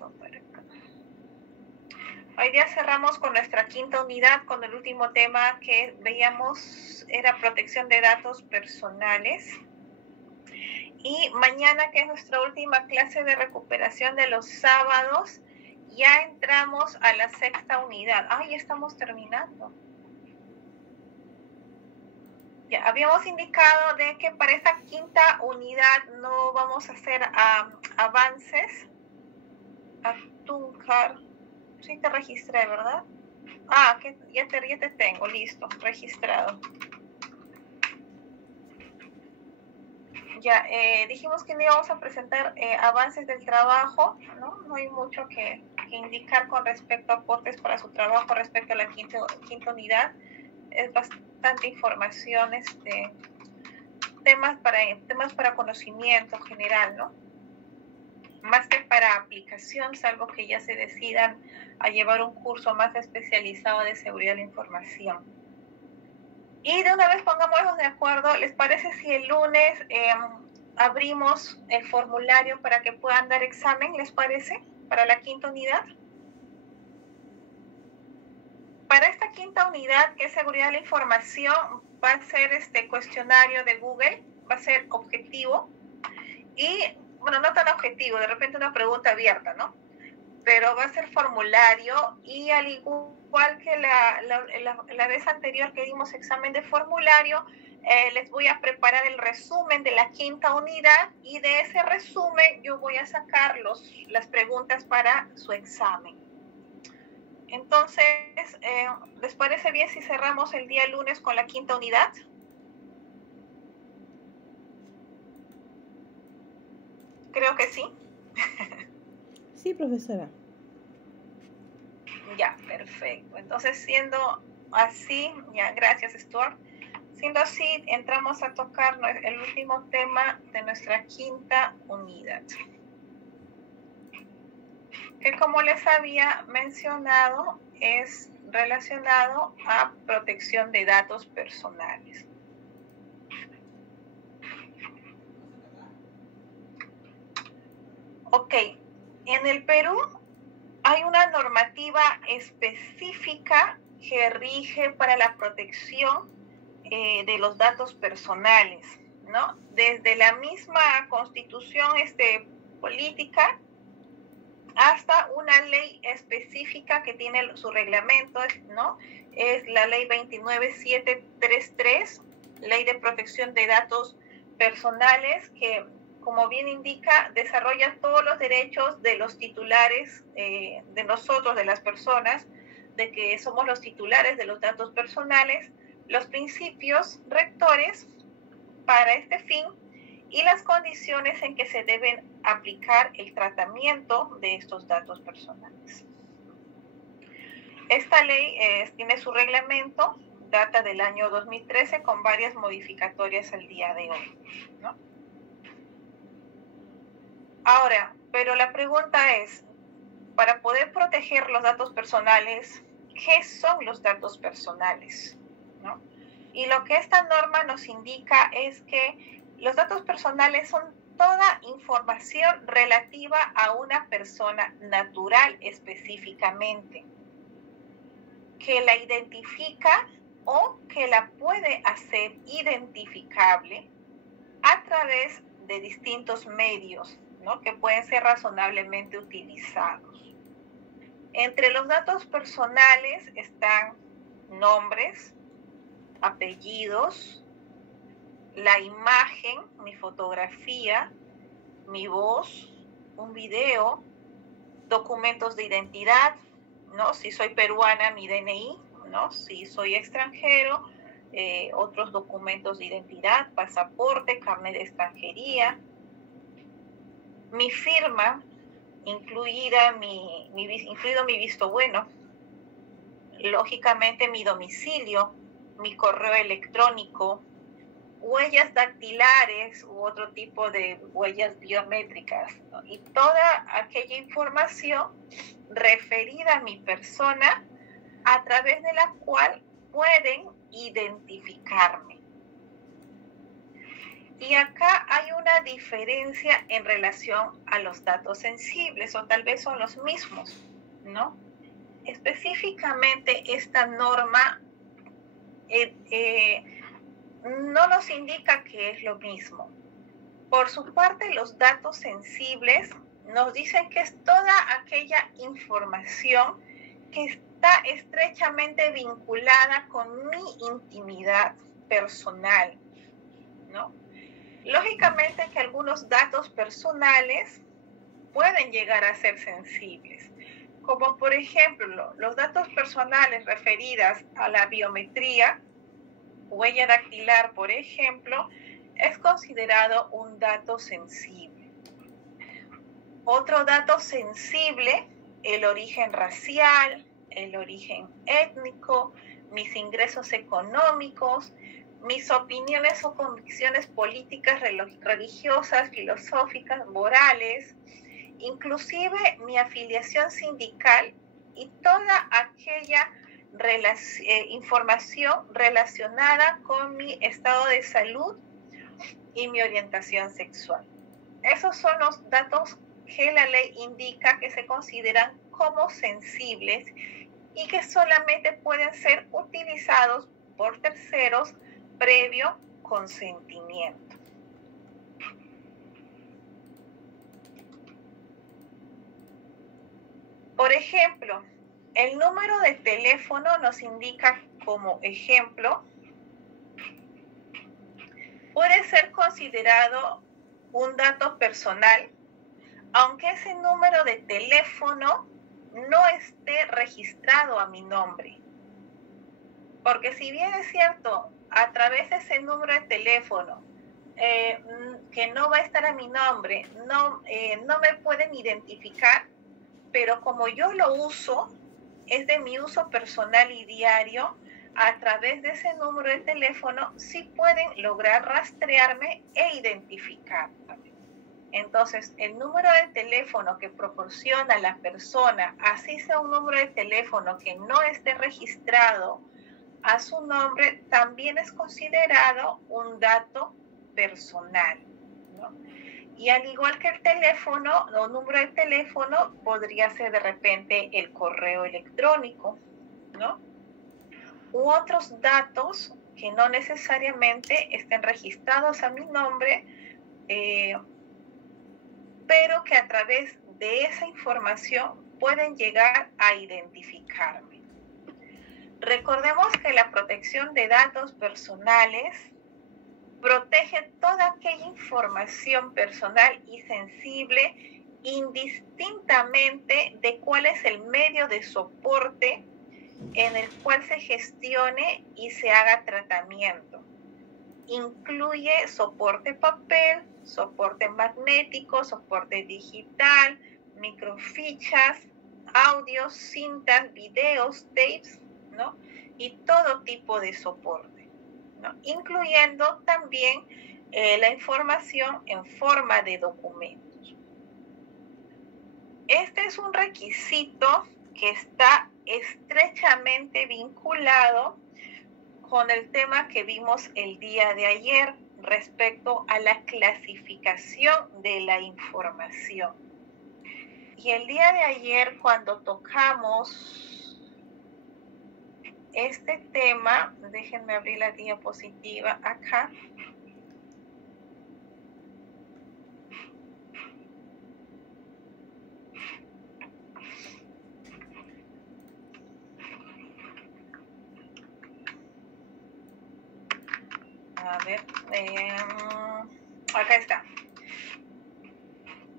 esto para acá. Hoy día cerramos con nuestra quinta unidad, con el último tema que veíamos era protección de datos personales. Y mañana, que es nuestra última clase de recuperación de los sábados, ya entramos a la sexta unidad. Ya estamos terminando. Ya habíamos indicado de que para esta quinta unidad no vamos a hacer avances. Tunjar. Sí te registré, ¿verdad? Que ya te tengo, listo, registrado. Ya, dijimos que no íbamos a presentar avances del trabajo, ¿no? No hay mucho que indicar con respecto a aportes para su trabajo respecto a la quinta unidad. Es bastante información, temas para conocimiento general, ¿no? Más que para aplicación, salvo que ya se decidan a llevar un curso más especializado de seguridad de la información. Y de una vez pongámonos de acuerdo, ¿les parece si el lunes abrimos el formulario para que puedan dar examen? ¿Les parece? Para la quinta unidad. Para esta quinta unidad, que es seguridad de la información, va a ser este cuestionario de Google, va a ser objetivo y, bueno, no tan objetivo, de repente una pregunta abierta, ¿no? Pero va a ser formulario y al igual que la vez anterior que dimos examen de formulario, les voy a preparar el resumen de la quinta unidad y de ese resumen yo voy a sacar las preguntas para su examen. Entonces, ¿les parece bien si cerramos el día lunes con la quinta unidad? Creo que sí. Sí, profesora. Ya, perfecto. Entonces, siendo así, ya, gracias, Stuart. Siendo así, entramos a tocar el último tema de nuestra quinta unidad, que como les había mencionado, es relacionado a protección de datos personales. Ok, en el Perú hay una normativa específica que rige para la protección de los datos personales, ¿no? Desde la misma constitución política hasta una ley específica que tiene su reglamento, ¿no? Es la ley 29733, ley de protección de datos personales, que, como bien indica, desarrolla todos los derechos de los titulares, de nosotros, de las personas, de que somos los titulares de los datos personales, los principios rectores para este fin y las condiciones en que se deben aplicar el tratamiento de estos datos personales. Esta ley tiene su reglamento, data del año 2013, con varias modificatorias al día de hoy, ¿no? Ahora, pero la pregunta es, para poder proteger los datos personales, ¿qué son los datos personales? ¿No? Y lo que esta norma nos indica es que los datos personales son toda información relativa a una persona natural específicamente, que la identifica o que la puede hacer identificable a través de distintos medios, ¿no? Que pueden ser razonablemente utilizados. Entre los datos personales están nombres, apellidos, la imagen, mi fotografía, mi voz, un video, documentos de identidad, ¿no? Si soy peruana, mi DNI, ¿no? Si soy extranjero, otros documentos de identidad, pasaporte, carnet de extranjería, mi firma, incluido mi visto bueno, lógicamente mi domicilio, mi correo electrónico, huellas dactilares u otro tipo de huellas biométricas, ¿no? Y toda aquella información referida a mi persona a través de la cual pueden identificarme. Y acá hay una diferencia en relación a los datos sensibles, o tal vez son los mismos, ¿no? Específicamente esta norma no nos indica que es lo mismo. Por su parte, los datos sensibles nos dicen que es toda aquella información que está estrechamente vinculada con mi intimidad personal, ¿no? Lógicamente que algunos datos personales pueden llegar a ser sensibles, como por ejemplo los datos personales referidos a la biometría, huella dactilar, por ejemplo, es considerado un dato sensible. Otro dato sensible, el origen racial, el origen étnico, mis ingresos económicos, mis opiniones o convicciones políticas, religiosas, filosóficas, morales, inclusive mi afiliación sindical y toda aquella información relacionada con mi estado de salud y mi orientación sexual. Esos son los datos que la ley indica que se consideran como sensibles y que solamente pueden ser utilizados por terceros previo consentimiento. Por ejemplo, el número de teléfono nos indica como ejemplo, puede ser considerado un dato personal, aunque ese número de teléfono no esté registrado a mi nombre. Porque si bien es cierto, a través de ese número de teléfono, que no va a estar a mi nombre, no me pueden identificar, pero como yo lo uso, es de mi uso personal y diario, a través de ese número de teléfono sí pueden lograr rastrearme e identificarme. Entonces, el número de teléfono que proporciona la persona, así sea un número de teléfono que no esté registrado a su nombre, también es considerado un dato personal, ¿no? Y al igual que el teléfono o número de teléfono, podría ser de repente el correo electrónico, ¿no? U otros datos que no necesariamente estén registrados a mi nombre, pero que a través de esa información pueden llegar a identificarme. Recordemos que la protección de datos personales protege toda aquella información personal y sensible indistintamente de cuál es el medio de soporte en el cual se gestione y se haga tratamiento. Incluye soporte papel, soporte magnético, soporte digital, microfichas, audios, cintas, videos, tapes, ¿no? Y todo tipo de soporte, ¿no? Incluyendo también la información en forma de documentos. Este es un requisito que está estrechamente vinculado con el tema que vimos el día de ayer respecto a la clasificación de la información. Y el día de ayer, cuando tocamos este tema, déjenme abrir la diapositiva acá. A ver, acá está.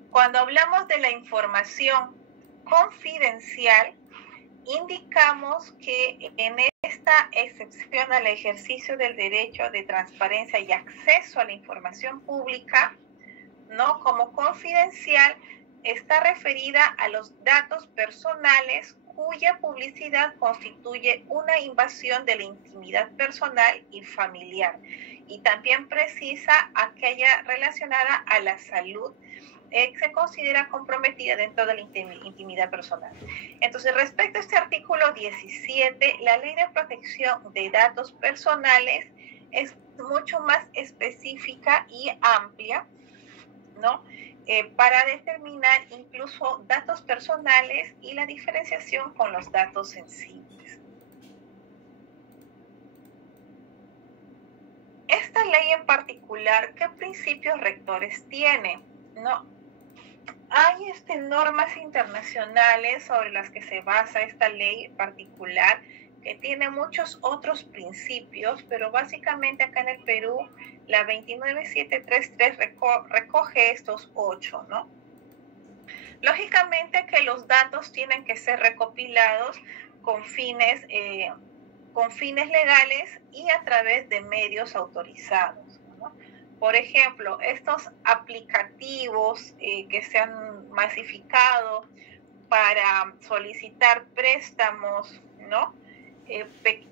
Cuando hablamos de la información confidencial, indicamos que en esta excepción al ejercicio del derecho de transparencia y acceso a la información pública, ¿no? Como confidencial, está referida a los datos personales cuya publicidad constituye una invasión de la intimidad personal y familiar. Y también precisa aquella relacionada a la salud se considera comprometida dentro de la intimidad personal. Entonces, respecto a este artículo 17, la Ley de Protección de Datos Personales mucho más específica y amplia, ¿no? Para determinar incluso datos personales y la diferenciación con los datos sensibles. Esta ley en particular, ¿qué principios rectores tiene? ¿No? Hay normas internacionales sobre las que se basa esta ley en particular, que tiene muchos otros principios, pero básicamente acá en el Perú la 29733 recoge estos 8, ¿no? Lógicamente que los datos tienen que ser recopilados con fines legales y a través de medios autorizados, ¿no? Por ejemplo, estos aplicativos que se han masificado para solicitar préstamos, ¿no?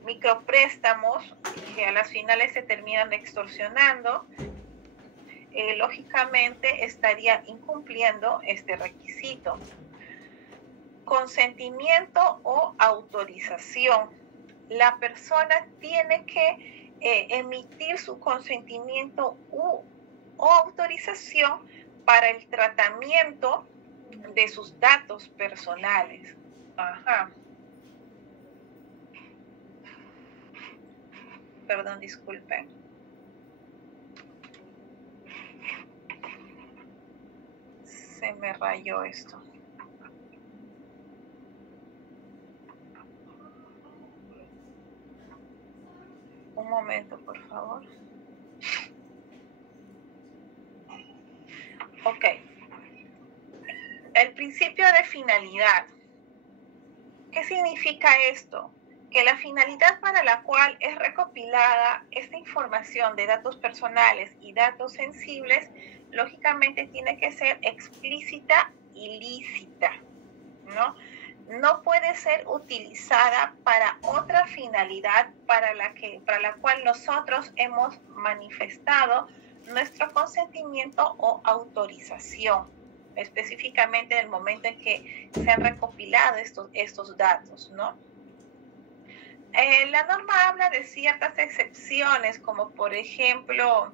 Micropréstamos que a las finales se terminan extorsionando, lógicamente estaría incumpliendo este requisito. Consentimiento o autorización. La persona tiene que emitir su consentimiento o autorización para el tratamiento de sus datos personales. Ajá. Perdón, disculpen. Se me rayó esto. Un momento, por favor. Ok. El principio de finalidad. ¿Qué significa esto? Que la finalidad para la cual es recopilada esta información de datos personales y datos sensibles, lógicamente tiene que ser explícita y lícita, ¿no? No puede ser utilizada para otra finalidad para la cual nosotros hemos manifestado nuestro consentimiento o autorización, específicamente en el momento en que se han recopilado estos datos, ¿no? La norma habla de ciertas excepciones, como por ejemplo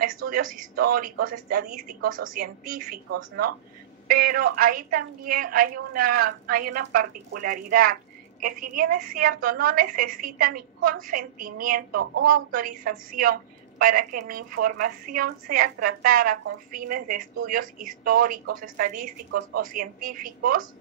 estudios históricos, estadísticos o científicos, ¿no? Pero ahí también hay una particularidad, que si bien es cierto, no necesita mi consentimiento o autorización para que mi información sea tratada con fines de estudios históricos, estadísticos o científicos,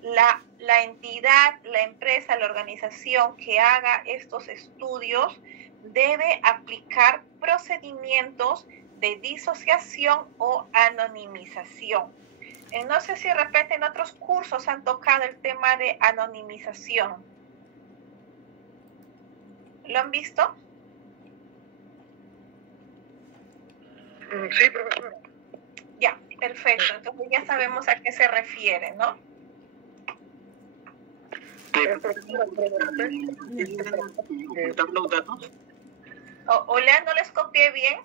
la entidad, la empresa, la organización que haga estos estudios debe aplicar procedimientos de disociación o anonimización. No sé si de repente en otros cursos han tocado el tema de anonimización. ¿Lo han visto? Sí, profesora. Ya, perfecto. Entonces ya sabemos a qué se refiere, ¿no? Los datos. Hola, ¿no les copié bien?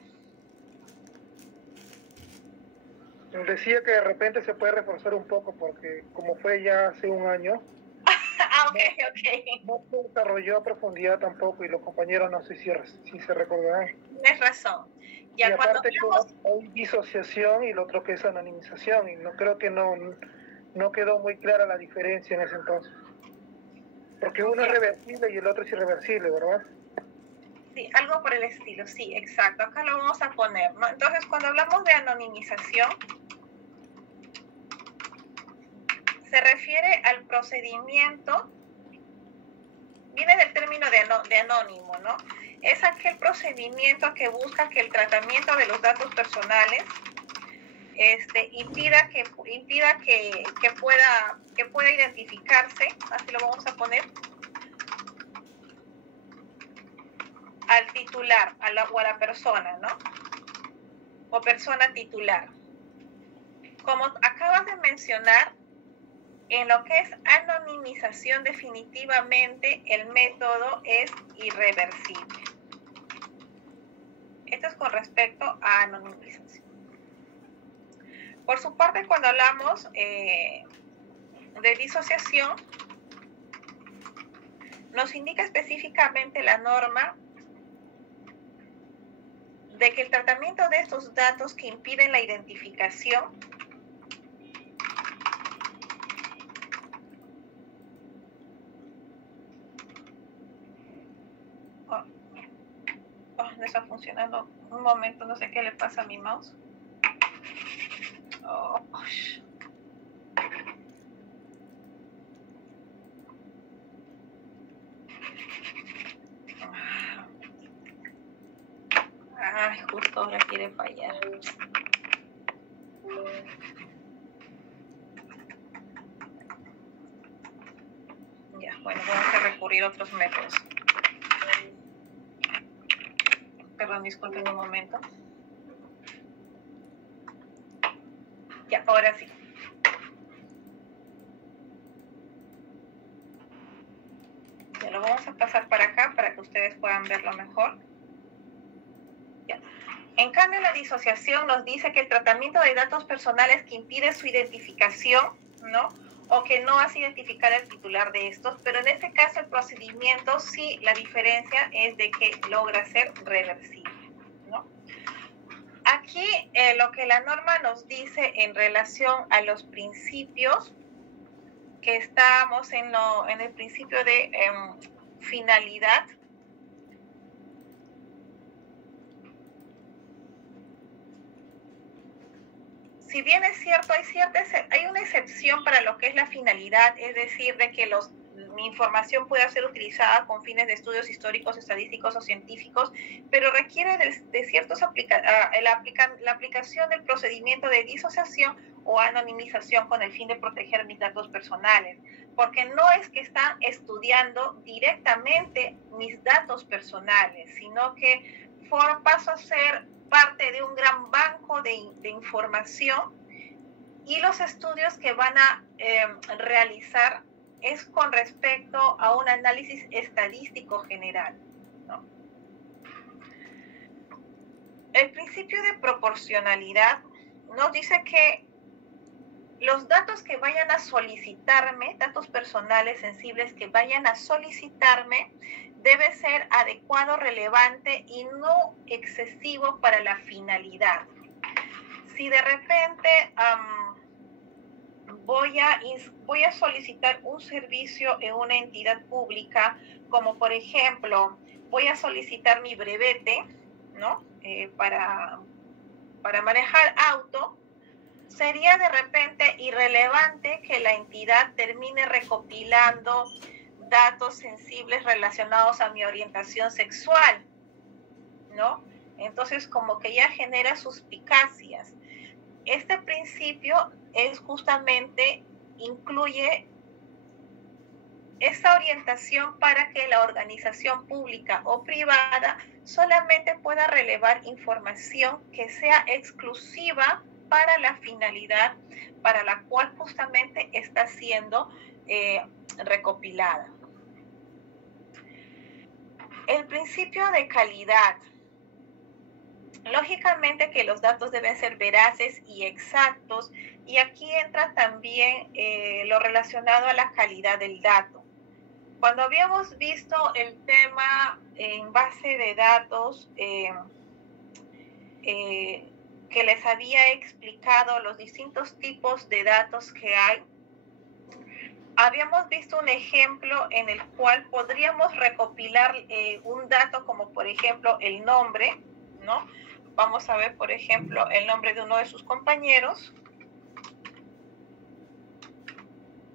Decía que de repente se puede reforzar un poco porque como fue ya hace un año, Ok. no se desarrolló a profundidad tampoco y los compañeros no sé si se recordarán. Tienes razón. Ya, y aparte hablamos... hay disociación y lo otro que es anonimización y no creo que no quedó muy clara la diferencia en ese entonces. Porque uno es reversible y el otro es irreversible, ¿verdad? Sí, algo por el estilo, sí, exacto. Acá lo vamos a poner, ¿no? Entonces, cuando hablamos de anonimización, se refiere al procedimiento, viene del término de anónimo, ¿no? Es aquel procedimiento que busca que el tratamiento de los datos personales impida que pueda identificarse, así lo vamos a poner, al titular, o a la persona, ¿no? O persona titular. Como acabas de mencionar, en lo que es anonimización, definitivamente el método es irreversible. Esto es con respecto a anonimización. Por su parte, cuando hablamos de disociación, nos indica específicamente la norma de que el tratamiento de estos datos que impiden la identificación no está funcionando. Un momento, no sé qué le pasa a mi mouse. Ay, justo ahora quiere fallar. Ya, bueno, vamos a recurrir a otros métodos. Perdón, disculpen un momento. Ya, ahora sí. Ya lo vamos a pasar para acá para que ustedes puedan verlo mejor. Ya. En cambio, la disociación nos dice que el tratamiento de datos personales que impide su identificación, ¿no? O que no hace identificar al titular de estos, pero en este caso el procedimiento sí, la diferencia es de que logra ser reversible, ¿no? Aquí lo que la norma nos dice en relación a los principios, que estamos en el principio de finalidad. Si bien es cierto, hay una excepción para lo que es la finalidad, es decir, de que mi información pueda ser utilizada con fines de estudios históricos, estadísticos o científicos, pero requiere de ciertos la aplicación del procedimiento de disociación o anonimización con el fin de proteger mis datos personales, porque no es que están estudiando directamente mis datos personales, sino que paso a ser parte de un gran banco de información, y los estudios que van a realizar es con respecto a un análisis estadístico general, ¿no? El principio de proporcionalidad nos dice que los datos que vayan a solicitarme, datos personales sensibles que vayan a solicitarme, debe ser adecuado, relevante y no excesivo para la finalidad. Si de repente voy a solicitar un servicio en una entidad pública, como por ejemplo, voy a solicitar mi brevete, ¿no? Para manejar auto, sería de repente irrelevante que la entidad termine recopilando datos sensibles relacionados a mi orientación sexual, ¿no? Entonces, como que ya genera suspicacias. Este principio es justamente, incluye esa orientación para que la organización pública o privada solamente pueda relevar información que sea exclusiva para la finalidad para la cual justamente está siendo recopilada. El principio de calidad. Lógicamente que los datos deben ser veraces y exactos, y aquí entra también lo relacionado a la calidad del dato. Cuando habíamos visto el tema en base de datos, que les había explicado los distintos tipos de datos que hay, habíamos visto un ejemplo en el cual podríamos recopilar un dato como por ejemplo el nombre, ¿no? Vamos a ver por ejemplo el nombre de uno de sus compañeros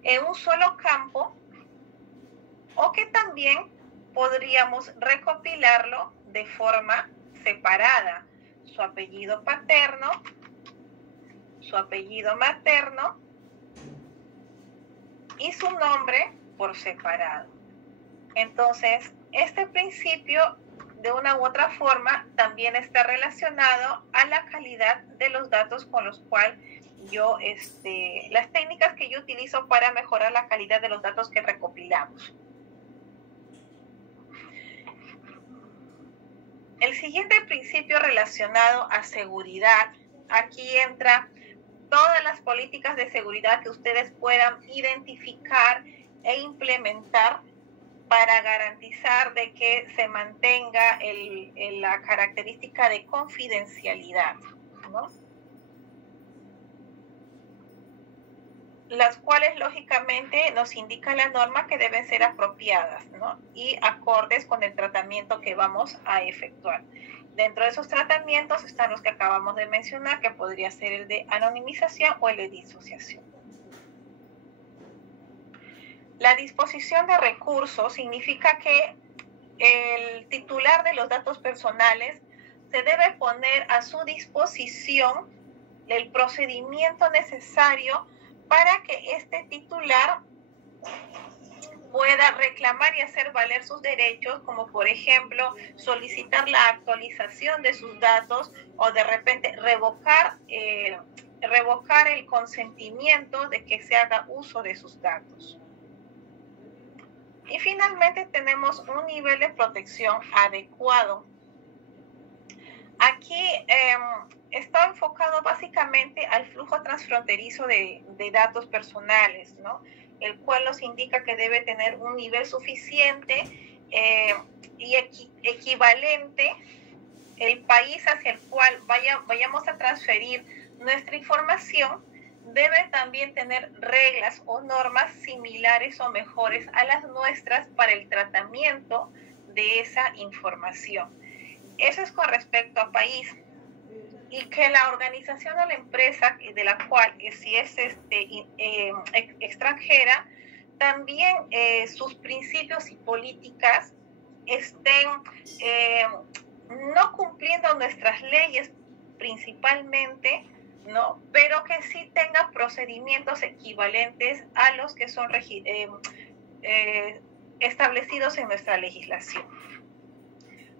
en un solo campo, o que también podríamos recopilarlo de forma separada, su apellido paterno, su apellido materno y su nombre por separado. Entonces, este principio de una u otra forma también está relacionado a la calidad de los datos con los cuales yo, las técnicas que yo utilizo para mejorar la calidad de los datos que recopilamos. El siguiente principio relacionado a seguridad, aquí entra todas las políticas de seguridad que ustedes puedan identificar e implementar para garantizar de que se mantenga la característica de confidencialidad, ¿no? Las cuales lógicamente nos indica la norma que deben ser apropiadas, ¿no? Y acordes con el tratamiento que vamos a efectuar. Dentro de esos tratamientos están los que acabamos de mencionar, que podría ser el de anonimización o el de disociación. La disposición de recursos significa que el titular de los datos personales se debe poner a su disposición el procedimiento necesario para que este titular pueda reclamar y hacer valer sus derechos, como por ejemplo solicitar la actualización de sus datos o de repente revocar el consentimiento de que se haga uso de sus datos. Y finalmente tenemos un nivel de protección adecuado. Aquí está enfocado básicamente al flujo transfronterizo de datos personales, ¿no? El cual nos indica que debe tener un nivel suficiente y equivalente el país hacia el cual vayamos a transferir nuestra información. Debe también tener reglas o normas similares o mejores a las nuestras para el tratamiento de esa información. Eso es con respecto a país. Y que la organización o la empresa de la cual, si es extranjera, también sus principios y políticas estén no cumpliendo nuestras leyes principalmente, ¿no? Pero que sí tenga procedimientos equivalentes a los que son establecidos en nuestra legislación.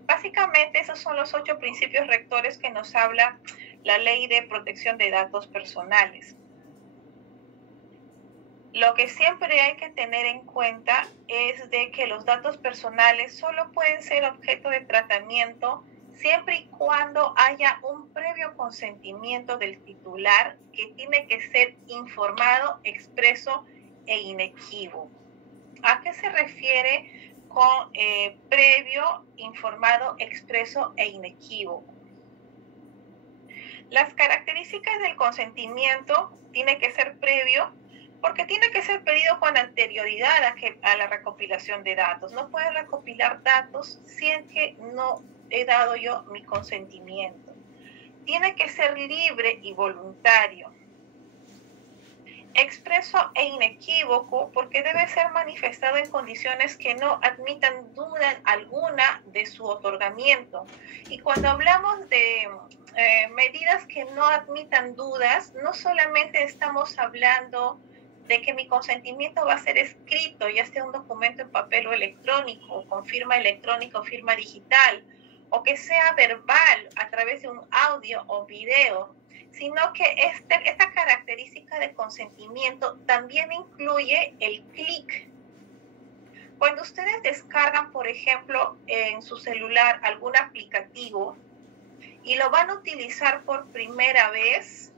Básicamente esos son los 8 principios rectores que nos habla la Ley de Protección de Datos Personales. Lo que siempre hay que tener en cuenta es de que los datos personales solo pueden ser objeto de tratamiento siempre y cuando haya un previo consentimiento del titular que tiene que ser informado, expreso e inequívoco. ¿A qué se refiere con previo, informado, expreso e inequívoco? Las características del consentimiento tiene que ser previo porque tiene que ser pedido con anterioridad a la recopilación de datos. No puedes recopilar datos sin que no he dado yo mi consentimiento. Tiene que ser libre y voluntario. Expreso e inequívoco porque debe ser manifestado en condiciones que no admitan duda alguna de su otorgamiento. Y cuando hablamos de medidas que no admitan dudas, no solamente estamos hablando de que mi consentimiento va a ser escrito, ya sea un documento en papel o electrónico, con firma electrónica o firma digital, o que sea verbal a través de un audio o video, sino que esta característica de consentimiento también incluye el clic. Cuando ustedes descargan, por ejemplo, en su celular algún aplicativo y lo van a utilizar por primera vez,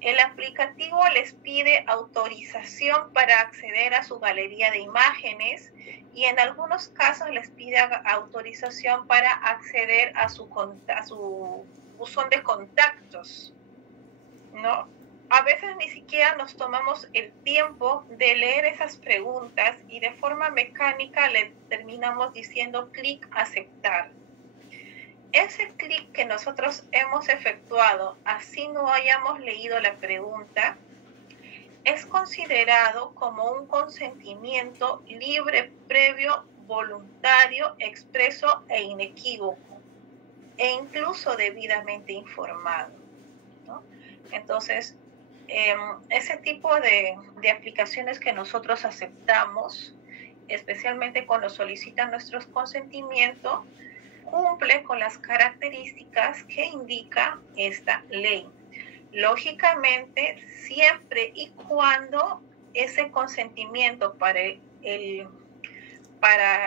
el aplicativo les pide autorización para acceder a su galería de imágenes y en algunos casos les pide autorización para acceder a su buzón de contactos, ¿no? A veces ni siquiera nos tomamos el tiempo de leer esas preguntas y de forma mecánica le terminamos diciendo clic aceptar. Ese clic que nosotros hemos efectuado, así no hayamos leído la pregunta, es considerado como un consentimiento libre, previo, voluntario, expreso e inequívoco, e incluso debidamente informado, ¿no? Entonces, ese tipo de aplicaciones que nosotros aceptamos, especialmente cuando solicitan nuestros consentimientos, cumple con las características que indica esta ley. Lógicamente, siempre y cuando ese consentimiento para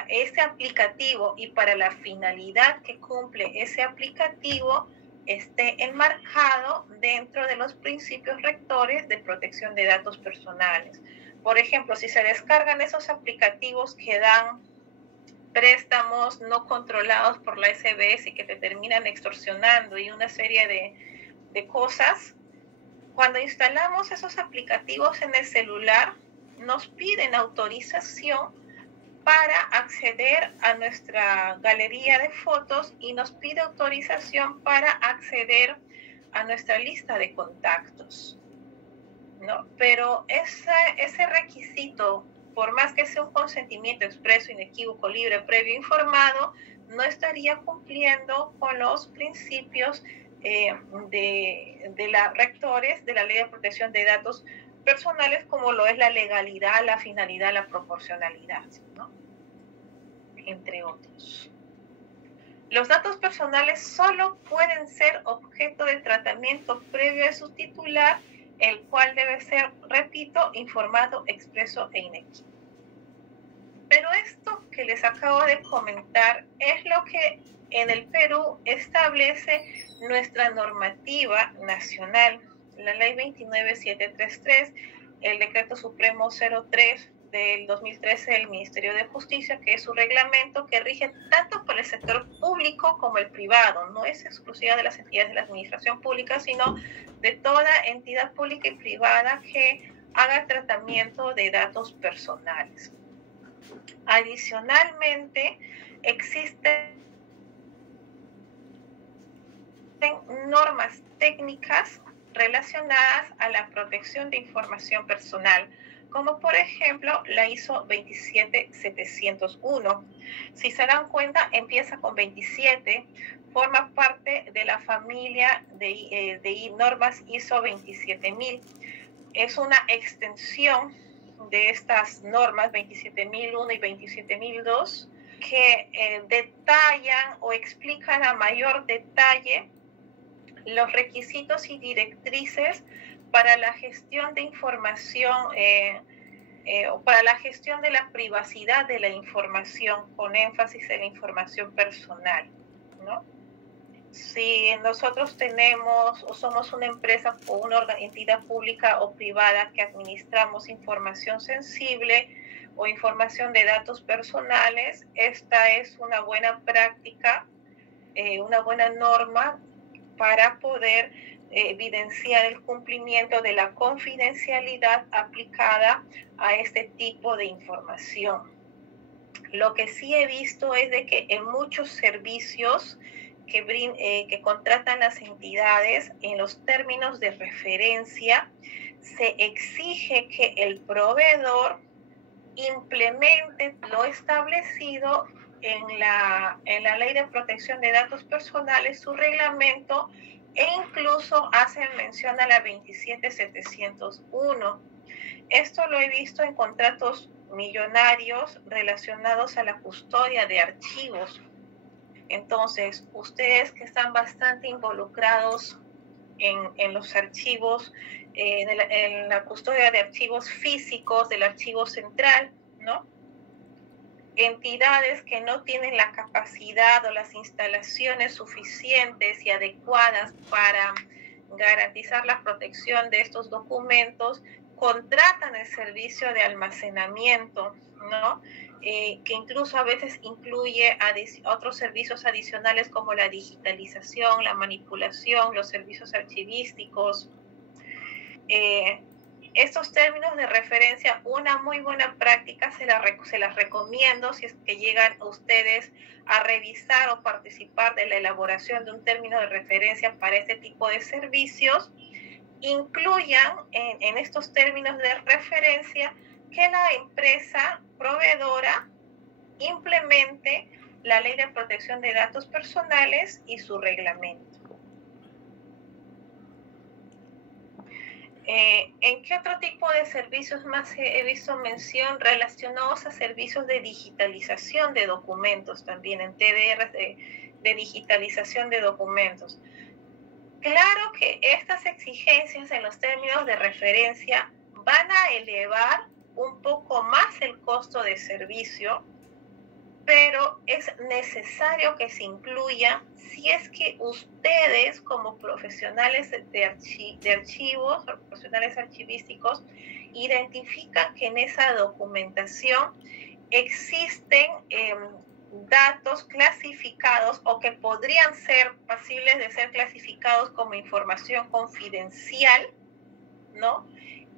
ese aplicativo y para la finalidad que cumple ese aplicativo esté enmarcado dentro de los principios rectores de protección de datos personales. Por ejemplo, si se descargan esos aplicativos que dan préstamos no controlados por la SBS y que te terminan extorsionando y una serie de cosas. Cuando instalamos esos aplicativos en el celular, nos piden autorización para acceder a nuestra galería de fotos y nos pide autorización para acceder a nuestra lista de contactos, ¿no? Pero ese requisito, por más que sea un consentimiento expreso, inequívoco, libre, previo, informado, no estaría cumpliendo con los principios de las rectores de la Ley de Protección de Datos Personales, como lo es la legalidad, la finalidad, la proporcionalidad, ¿no? Entre otros. Los datos personales solo pueden ser objeto de tratamiento previo de su titular, el cual debe ser, repito, informado, expreso e inequívoco. Pero esto que les acabo de comentar es lo que en el Perú establece nuestra normativa nacional, la Ley 29733, el Decreto Supremo 03 del 2013 del Ministerio de Justicia, que es su reglamento que rige tanto por el sector público como el privado. No es exclusiva de las entidades de la administración pública, sino de toda entidad pública y privada que haga tratamiento de datos personales. Adicionalmente, existen normas técnicas relacionadas a la protección de información personal, como por ejemplo la ISO 27701. Si se dan cuenta, empieza con 27, forma parte de la familia de normas ISO 27000. Es una extensión de estas normas 27001 y 27002 que detallan o explican a mayor detalle los requisitos y directrices para la gestión de información o para la gestión de la privacidad de la información, con énfasis en la información personal, ¿no? Si nosotros tenemos o somos una empresa o una entidad pública o privada que administramos información sensible o información de datos personales, esta es una buena práctica, una buena norma para poder evidenciar el cumplimiento de la confidencialidad aplicada a este tipo de información. Lo que sí he visto es de que en muchos servicios que contratan las entidades, en los términos de referencia, se exige que el proveedor implemente lo establecido en la Ley de Protección de Datos Personales, su reglamento, e incluso hacen mención a la 27701. Esto lo he visto en contratos millonarios relacionados a la custodia de archivos. Entonces, ustedes que están bastante involucrados en los archivos, en la custodia de archivos físicos del archivo central, ¿no? Entidades que no tienen la capacidad o las instalaciones suficientes y adecuadas para garantizar la protección de estos documentos, contratan el servicio de almacenamiento, ¿no? Que incluso a veces incluye otros servicios adicionales como la digitalización, la manipulación, los servicios archivísticos. Estos términos de referencia, una muy buena práctica, se las recomiendo si es que llegan ustedes a revisar o participar de la elaboración de un término de referencia para este tipo de servicios, incluyan en estos términos de referencia que la empresa proveedora implemente la Ley de Protección de Datos Personales y su reglamento. ¿En qué otro tipo de servicios más he visto mención relacionados a servicios de digitalización de documentos, también en TDR de digitalización de documentos? Claro que estas exigencias en los términos de referencia van a elevar un poco más el costo de servicio, pero es necesario que se incluya si es que ustedes como profesionales de archivos o profesionales archivísticos identifican que en esa documentación existen datos clasificados o que podrían ser pasibles de ser clasificados como información confidencial, ¿no?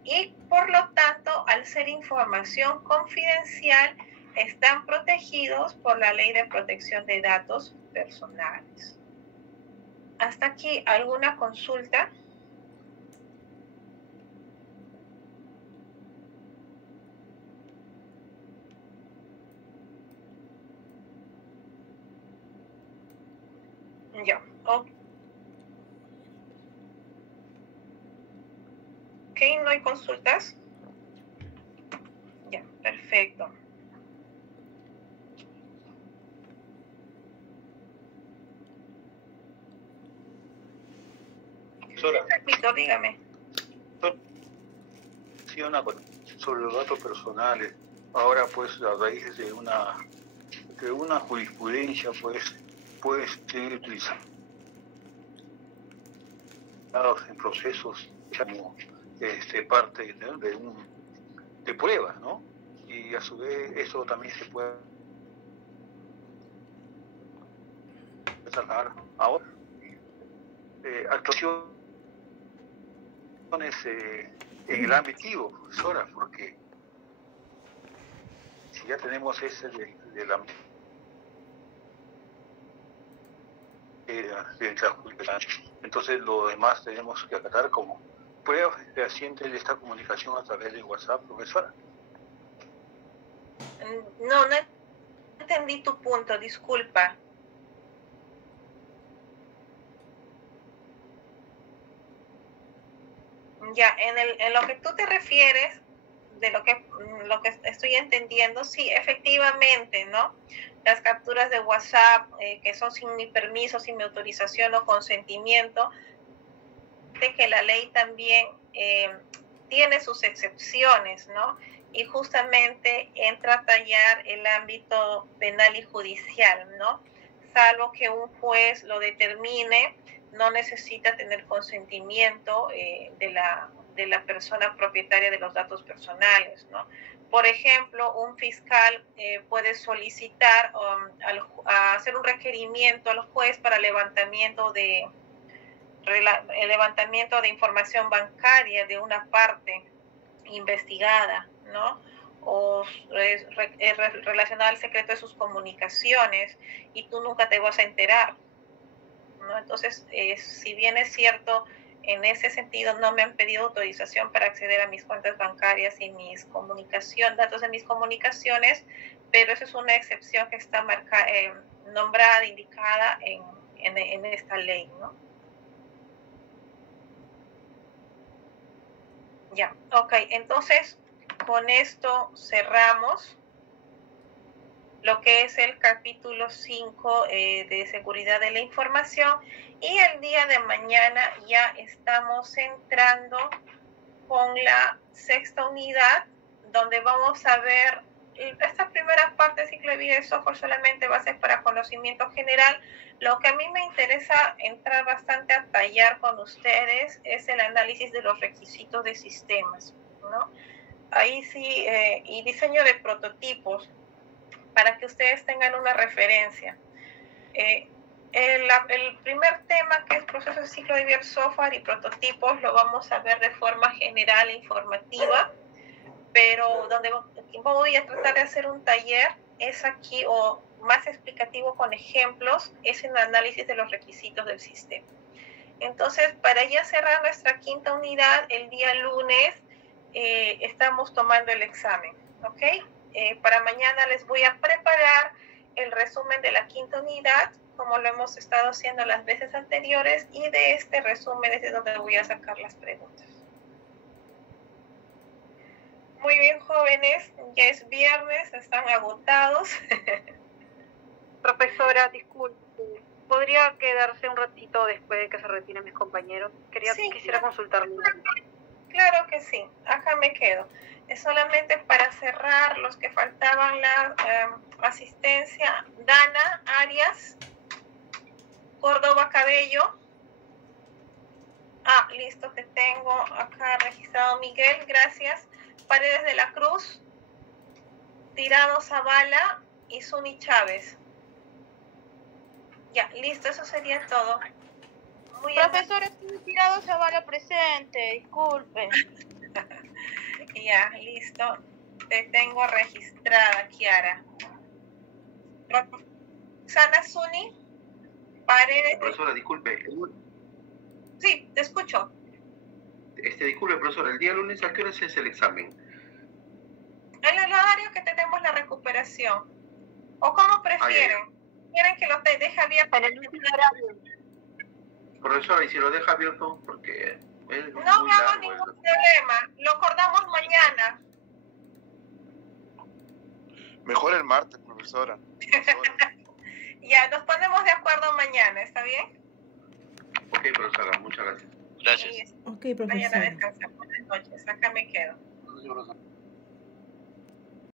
Y por lo tanto, al ser información confidencial, están protegidos por la Ley de Protección de Datos Personales. Hasta aquí, ¿alguna consulta? Ya, ok, ¿no hay consultas? Ya, perfecto. Víctor, dígame. Sí, sobre los datos personales. Ahora, pues, a raíz de una jurisprudencia, pues, puede ser utilizado en procesos como parte de pruebas, ¿no? Y a su vez eso también se puede trasladar ahora. Actuaciones en el ámbito, profesora, porque si ya tenemos ese de la entonces lo demás tenemos que acatar como pruebas fehacientes de esta comunicación a través de WhatsApp, profesora. No entendí tu punto, disculpa. Ya, en lo que tú te refieres, de lo que estoy entendiendo, sí, efectivamente, ¿no? Las capturas de WhatsApp que son sin mi permiso, sin mi autorización o consentimiento, de que la ley también tiene sus excepciones, ¿no? Y justamente entra a tallar el ámbito penal y judicial, ¿no? Salvo que un juez lo determine, no necesita tener consentimiento de la persona propietaria de los datos personales, ¿no? Por ejemplo, un fiscal puede solicitar hacer un requerimiento al juez para el levantamiento de información bancaria de una parte investigada, ¿no? O relacionada al secreto de sus comunicaciones, y tú nunca te vas a enterar, ¿no? Entonces, si bien es cierto, en ese sentido no me han pedido autorización para acceder a mis cuentas bancarias y datos de mis comunicaciones, pero eso es una excepción que está nombrada, indicada en esta ley, ¿no? Ya, ok, entonces con esto cerramos lo que es el capítulo 5 de seguridad de la información, y el día de mañana ya estamos entrando con la 6ª unidad, donde vamos a ver esta primera parte del ciclo de vida de software. Solamente va a ser para conocimiento general. Lo que a mí me interesa entrar bastante a tallar con ustedes es el análisis de los requisitos de sistemas, ¿no? Ahí sí, y diseño de prototipos, para que ustedes tengan una referencia. El primer tema, que es proceso de ciclo de vida del software y prototipos, lo vamos a ver de forma general e informativa, pero donde voy a tratar de hacer un taller es aquí, o más explicativo con ejemplos, es en análisis de los requisitos del sistema. Entonces, para ya cerrar nuestra 5ª unidad, el día lunes estamos tomando el examen, ¿ok? Para mañana les voy a preparar el resumen de la 5ª unidad, como lo hemos estado haciendo las veces anteriores, y de este resumen es de donde voy a sacar las preguntas. Muy bien, jóvenes, ya es viernes, están agotados. Profesora, disculpe, ¿podría quedarse un ratito después de que se retiren mis compañeros? Quisiera consultarle. Claro que sí, acá me quedo. Es solamente para cerrar los que faltaban la asistencia. Dana Arias, Córdoba Cabello. Listo, te tengo acá registrado. Miguel, gracias. Paredes de la Cruz, Tirado Zavala y Suni Chávez. Ya, listo, eso sería todo. Muy Profesora, estoy tirado se va la presente, disculpe. Ya, listo. Te tengo registrada, Kiara. Sana Suni, Paredes. Profesora, disculpe. Sí, te escucho. Disculpe, profesora, el día lunes, ¿a qué hora se hace el examen? En el horario que tenemos la recuperación. ¿O cómo prefieren? ¿Quieren que lo deje abierto? En el último horario. Profesora, ¿y si lo deja abierto? Porque es No muy hago largo, ningún problema. Lo acordamos mañana. Mejor el martes, profesora. Ya, nos ponemos de acuerdo mañana, ¿está bien? Ok, profesora, muchas gracias. Gracias. Ok, Mañana profesora. descansa. Buenas noches. Acá me quedo. Gracias, profesora.